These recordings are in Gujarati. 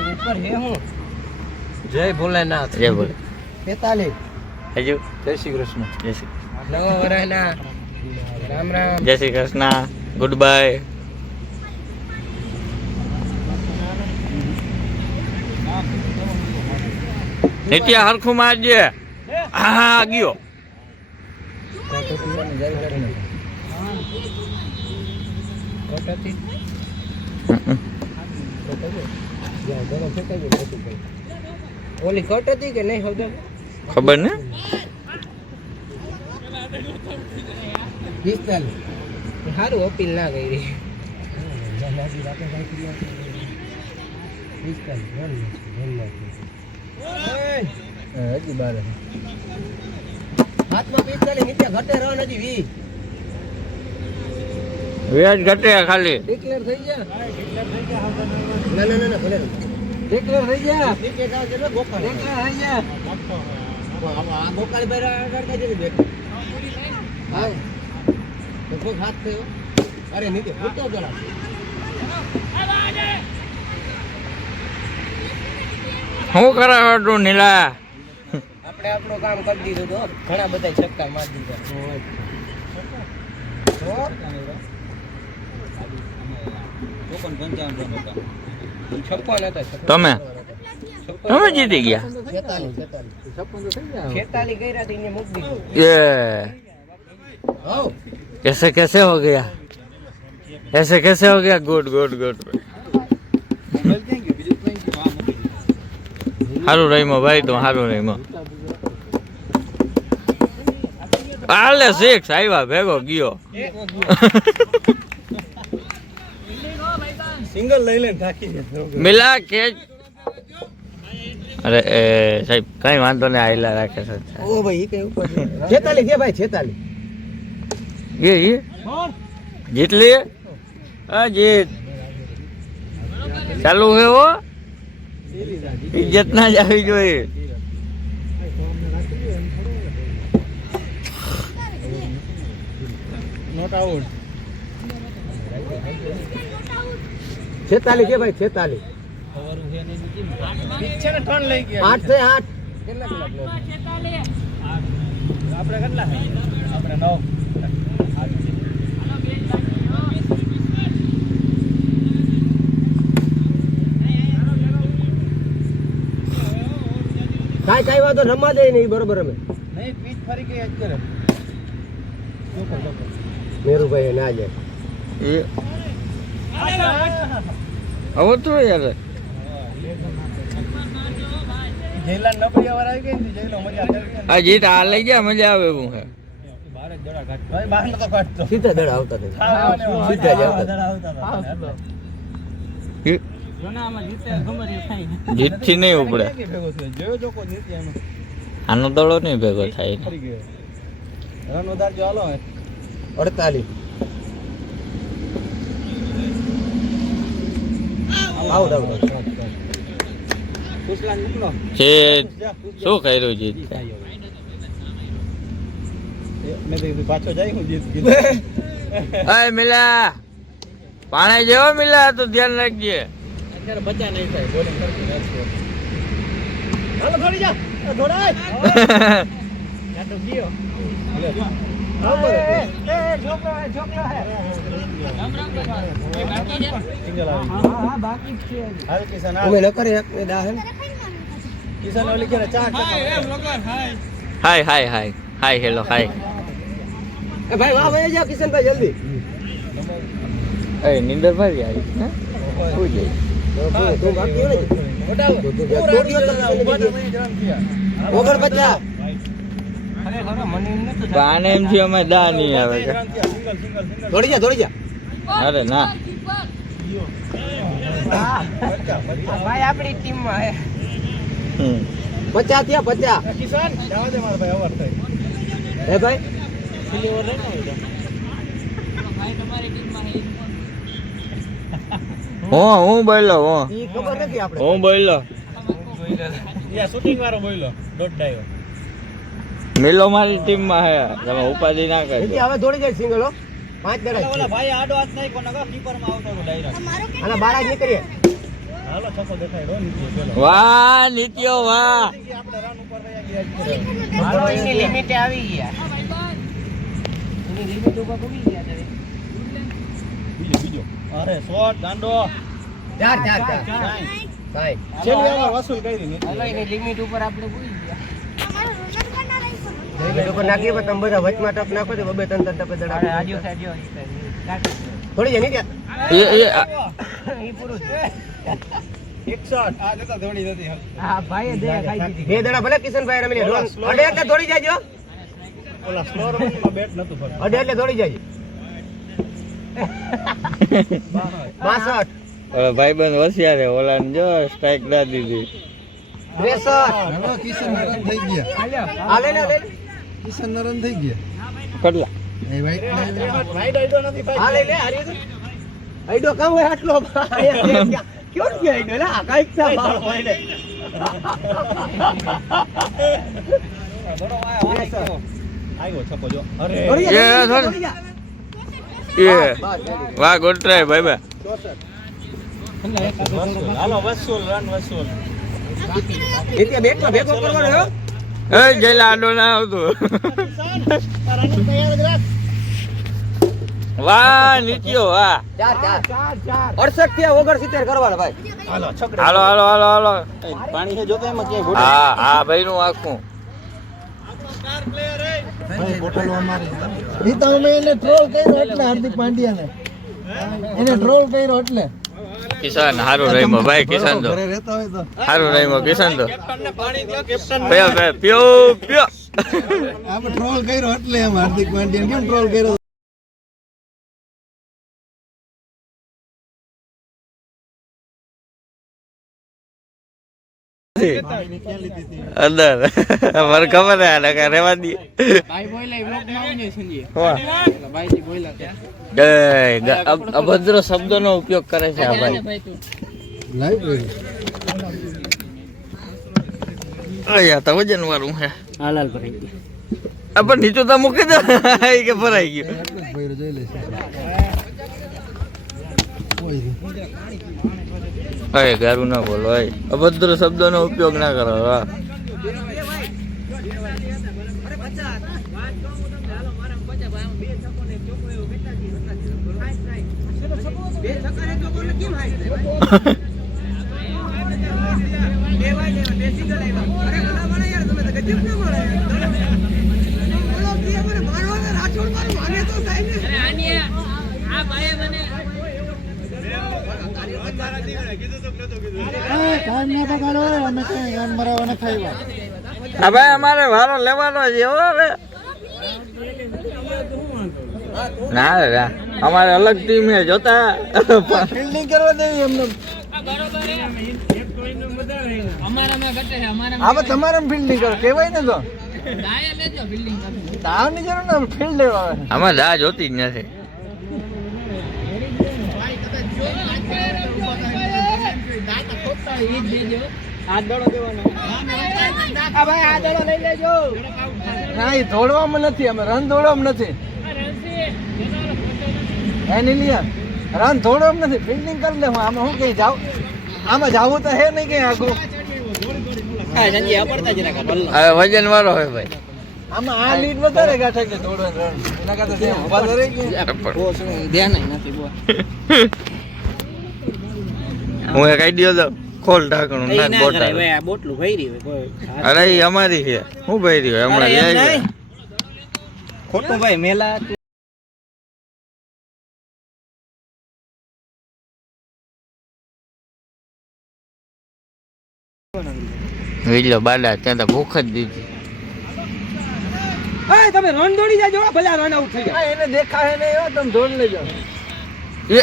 ઉપર હે હું જય ભોલેનાથ જય ભોલે 45 હજુ જય શ્રી કૃષ્ણ જય શ્રી નવા વરહના રામ રામ જય શ્રી કૃષ્ણ ગુડ બાય નિત્યા હરખું મારજે હા ગયો ઓલી કટ હતી કે નહીં હવે ખબર ને 45 સારું અપીલ ના કરી હજી બાર હાથમાં 45 નીચે ઘટે રહો હજી 20 વ્યાજ ઘટે ખાલી ડિક્લેર થઈ જા ના ના ના ભલે ડિક્લેર થઈ જા નીચે જાવ છે ગોપાલ ડિક્લેર થઈ જા આ ગોપાલ ભાઈ આગળ કાઢી દે બેક હા તો કોક હાથ થયો અરે નીચે ફૂટતો જરા શું કરાવે તું નીલા આપણે આપણું કામ કરી દીધું તો ઘણા બધા છક્કા મારી દીધા તમે તમે જીતી ગયા 46 કર્યા તો એને મૂકી દીધું ये कैसे कैसे हो गया ऐसे कैसे हो गया गुड गुड गुड हारू रहीमो भाई तो हारू रहीमो आले सिक्स आया भेगो गयो સિંગલ લઈ લે ઠાકી मिला के अरे साहब कहीं वांधो नहीं आयला राखे ઓ ભાઈ કઈ ઉપર 46 છે ભાઈ 46 ये जीत लिए हाँ जीत चालू है वो इज्जत ना जावी જોઈએ નોટ આઉટ 46 છે ભાઈ 46 પીછે ને ટર્ન લઈ ગયા 8 છે 8 કેટલા આપણે કેટલા છે આપણે 9 કાઈ વાતો રમવા દે નહીં બરોબર અમે નહીં પીચ ફરી કે યાદ કરે મેરુભાઈ ના જાય એ હવે તો યાર જયલા નબળિયા વાર આવી ગઈ ને જયલો મજા કરી આ જીત આ લઈ ગયા મજા આવે એવું હે બાર જડા કાઢ ભાઈ બાર નતો કાઢતો સીધા દડા આવતા હતા સીધા જ આવતા દડા આવતા જોનામાં જીતે ગમરી થાય જીત થી નહીં ઉપડે જોયો જોકો નીતિ આનો આનો દડો નહીં ભેગો થાય રન ઉધાર જો હાલો 48 આવ દાવ કુસલાન મોકલો છે શું કર્યું જીત મે તો પાછો જાય હું જીત અય મિલા પાણી જેવો મિલા તો ધ્યાન રાખજે અત્યારે બચા નહીં થાય બોલિંગ કરતી નથી હાલો થોડી જા થોડાય યા તો ગયો છોકરો હે રામ રામ સિંગલ આવી હા બાકી છે હાલ કિશન અમે ન કરે એક ને દા હે કિશન ઓલી કે 4 એમ લોગર હાય હાય હાય હાય હેલો હાય એ ભાઈ વાહ ભાઈ જાઓ કિશનભાઈ જલ્દી એ નિંદર ભાઈ આવી હે શું જઈ તો બાકી હોય ને મોટા તોડીઓ તો ઉભા તો નહીં જવાન થયા ઓગર બચ્ચા અરે ખરો મને ન તો પાને એમ થી અમે દા નહીં આવે કે દોડી જા અરે ના ભાઈ આપણી ટીમ માં હે 50 થયા 50 કિશન જાવ દે મારા ભાઈ ઓવર થઈ હે ભાઈ છેલ્લી ઓવર લઈને આવી ભાઈ તમારી ટીમ માં હે હું બોલ્યો ઈ ખબર નથી આપણે હું બોલ્યો યા શૂટિંગ વાળો બોલ્યો ડોટ ડાયો મિલો મારી ટીમ માં હે તમે ઉપાધિ ના કરજો હવે દોડી જાય સિંગલ હો 5 દડા ઓલા ભાઈ આડો હાથ નાખ્યો નગર કીપર માં આવતો હતો ડાયરેક્ટ અને બારા નીકળીએ હાલો છકો દેખાય રો નીચે પેલો વાહ નીત્યો વાહ આપણે રન ઉપર રહ્યા ગયા હાલો એની લિમિટે આવી ગયા એની લિમિટ ઉપર પૂગી ગયા તમે બીજો અરે શોટ ગાંડો ચાર સાઈ સાઈ છેલ્લી ઓવર વસૂલ કરી ને હાલો એની લિમિટ ઉપર આપણે પૂગી ગયા લિમિટ ઉપર નાખીએ પણ તમે બધા વચમાં ટપ નાખો તો બબે ત્રણ ટપે દડા અરે આજુ સાઈડ જો થોડી જની ત્યાં એ પૂરું છે 61 આ જતા દોડી નથી હા ભાઈ દે ખાઈ દીધી બે દડા ભલે કિશનભાઈ રમીને અડે એટલે દોડી જાજો ઓલા સ્કોર માં બેટ નતું ફરતું અડે એટલે દોડી જાજો 62 ભાઈબંધ હોશિયાર છે ઓલા જો સ્ટ્રાઇક ના દીધી 63 કિશન રન થઈ ગયા હાલે ને કિશન રન થઈ ગયા કેટલા એ વાઈટ આઈડો નથી ભાઈ હાલે લે હારી તો આઈડો કામ હોય આટલો ક્યો કે આઈડો લા કાઈક સા બાળ હોય ને આવ્યો છકો જો અરે એ વાહ ગુડ ટ્રાય ભાઈ ભાઈ હાલો વસૂલ રન વસૂલ એટલે બેટમાં ભેગો કરવાનો હો એ જેલા આડો ના આવતો વાહ નીત્યો વાહ 68 થી 69 કરવાનો ભાઈ હાલો છકડે હાલો હાલો હાલો હાલો પાણી છે જોતો એમાં ક્યાંય હા હા ભાઈ નું આખું ભાઈ બોટલો અમારી ઈ તો અમે એને ટ્રોલ કર્યો એટલે હાર્દિક પાંડ્યાને એને ટ્રોલ કર્યો એટલે કિસાન હારું રહીમો ભાઈ કિસાન તો ઘરે રહેતા હોય તો હારું રહીમો કિસાન તો પાણી દો કેપ્ટન પયો પયો પયો આપણે ટ્રોલ કર્યો એટલે એમ હાર્દિક પાંડ્યાને કેમ ટ્રોલ કર્યો અંદર મને ખબર હે ને કે રેવા દી ભાઈ બોલે વ્લોગ માં આવી જાય સંજી વાહ ભાઈ જી બોલ્યા અભદ્ર શબ્દોનો ઉપયોગ કરે છે આ ભાઈ લાઈવ અયા તો વજન વાળું હે હાલાલ ભરાઈ ગઈ આ પણ નીચું તો મૂકી દો એ કે ભરાઈ ગયું ભાઈ જોઈ લેશે અય ગારું ના બોલો અય અભદ્ર શબ્દોનો ઉપયોગ ના કરો વાહ હા ભાઈ અમારે વારો લેવાનો છે હો હવે ના ના અમારે અલગ ટીમ હે જોતા ફિલ્ડિંગ કરવા દેવી એમને આમાં તમારે ફિલ્ડિંગ કરો કેવાય ને તો દાવની જરૂર ને ફિલ્ડ લેવા આવે આમાં દા જોતી જ નથી ના એ દોડવામાં નથી અમે રન દોડવામાં નથી એની લીયા રન દોડવામાં નથી ફિલ્ડિંગ કરી લે આમાં હું કઈ જાવ આમાં જાવું તો હે નહીં કઈ આગું હવે વજન વાળો હોય ભાઈ આમાં આ લીડ વધારે ગાઠે છે દોડવાનું રન એના કરતા તે ઊભા તો રહી ગયા હું એ કહી દયો તો ખોલ ઢાંકણું નાખ બોટલ બોટલું ભરી અરે એ અમારી છે હું ભરી હોય હમણાં લઈ આવ્યો ખોટું ભાઈ મેલા વિલો બાડા ત્યાં તો ભૂખ જ દીધી તમે રન દોડી જાજો ભલે રન આઉટ થઈ જાય એને દેખાય નહીં હો તમે દોડ લેજો એ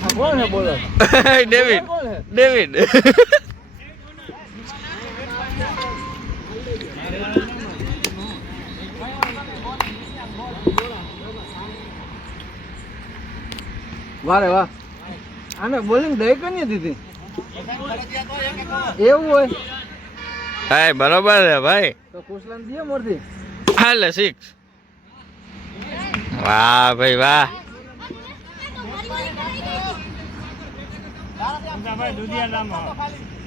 આ કોણ હે બોલો ડેવિડ ડેવિડ વારે વાહ આને બોલિંગ દઈ કની દીધી એવું હોય હા બરોબર છે ભાઈ તો કુશલન દીએ મોરથી હાલે 6 વાહ ભાઈ વાહ ભાઈ દુધિયા